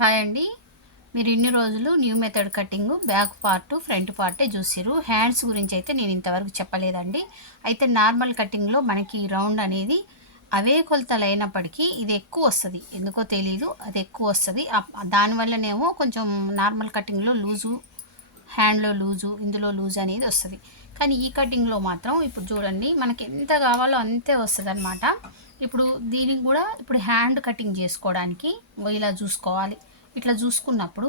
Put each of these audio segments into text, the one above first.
Hi అండి. మీరు ఇన్ని రోజులు new method cutting back part front పార్టే చూసిరు. హ్యాండ్స్ గురించి అయితే నేను ఇంతవరకు చెప్పలేదండి. అయితే నార్మల్ కటింగ్లో మనకి ఈ రౌండ్ అనేది అవే కొలతలు అయినప్పటికీ ఇది ఎక్కువ వస్తుంది, ఎందుకో తెలీదు, అది ఎక్కువ వస్తుంది. దానివల్లనేమో కొంచెం నార్మల్ కటింగ్లో లూజు, హ్యాండ్లో లూజు, ఇందులో లూజ్ అనేది వస్తుంది. కానీ ఈ కటింగ్లో మాత్రం ఇప్పుడు చూడండి, మనకి ఎంత కావాలో అంతే వస్తుంది అనమాట. ఇప్పుడు దీనికి కూడా ఇప్పుడు హ్యాండ్ కటింగ్ చేసుకోవడానికి ఇలా చూసుకోవాలి. ఇట్లా చూసుకున్నప్పుడు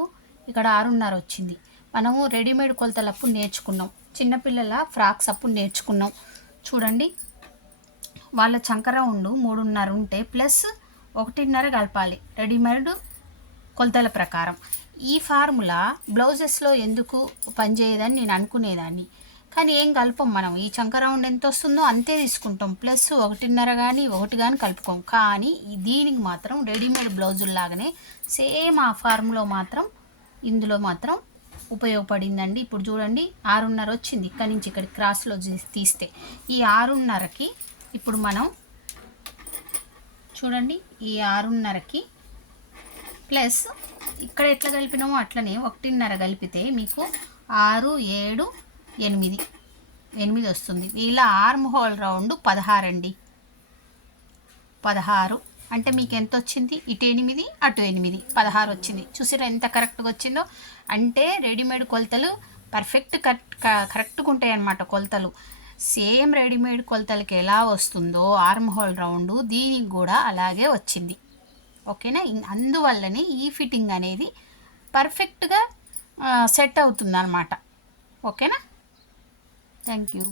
ఇక్కడ 6.5 వచ్చింది. మనము రెడీమేడ్ కొలతలప్పుడు నేర్చుకున్నాం, చిన్నపిల్లల ఫ్రాక్స్ అప్పుడు నేర్చుకున్నాం. చూడండి, వాళ్ళ చంకర ఉండు 3.5 ఉంటే ప్లస్ 1.5 కలపాలి రెడీమేడ్ కొలతల ప్రకారం. ఈ ఫార్ములా బ్లౌజెస్లో ఎందుకు పనిచేయదని నేను అనుకునేదాన్ని, కానీ ఏం కలపం. మనం ఈ చంక రౌండ్ ఎంత వస్తుందో అంతే తీసుకుంటాం, ప్లస్ 1.5 కానీ 1 కానీ కలుపుకోం. కానీ దీనికి మాత్రం రెడీమేడ్ బ్లౌజుల్లాగానే సేమ్ ఆ ఫార్ములో మాత్రం ఇందులో మాత్రం ఉపయోగపడిందండి. ఇప్పుడు చూడండి, 6.5 వచ్చింది. ఇక్కడి నుంచి ఇక్కడ క్రాస్లో తీస్తే ఈ 6.5కి ఇప్పుడు మనం చూడండి, ఈ 6.5కి ప్లస్ ఇక్కడ ఎట్లా కలిపినామో అట్లనే 1.5 కలిపితే మీకు 6, 7, 8 వస్తుంది. ఇలా ఆర్మ్ హోల్ రౌండ్ 16 అండి. 16 అంటే మీకు ఎంత వచ్చింది? ఇటు 8 అటు 8, 16 వచ్చింది. చూసారా ఎంత కరెక్ట్గా వచ్చిందో? అంటే రెడీమేడ్ కొలతలు కరెక్ట్గా ఉంటాయి అన్నమాట. కొలతలు సేమ్ రెడీమేడ్ కొలతలకి ఎలా వస్తుందో ఆర్మ్ హోల్ రౌండ్ దీనికి కూడా అలాగే వచ్చింది. ఓకేనా? అందువల్లనే ఈ ఫిట్టింగ్ అనేది పర్ఫెక్ట్గా సెట్ అవుతుంది అన్నమాట. ఓకేనా? Thank you.